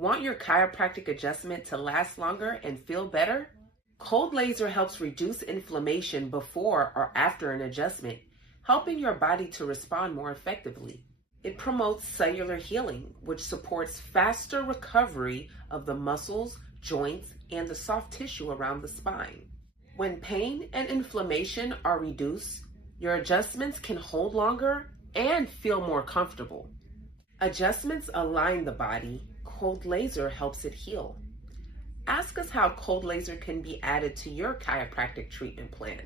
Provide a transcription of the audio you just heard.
Want your chiropractic adjustment to last longer and feel better? Cold laser helps reduce inflammation before or after an adjustment, helping your body to respond more effectively. It promotes cellular healing, which supports faster recovery of the muscles, joints, and the soft tissue around the spine. When pain and inflammation are reduced, your adjustments can hold longer and feel more comfortable. Adjustments align the body. Cold laser helps it heal. Ask us how cold laser can be added to your chiropractic treatment plan.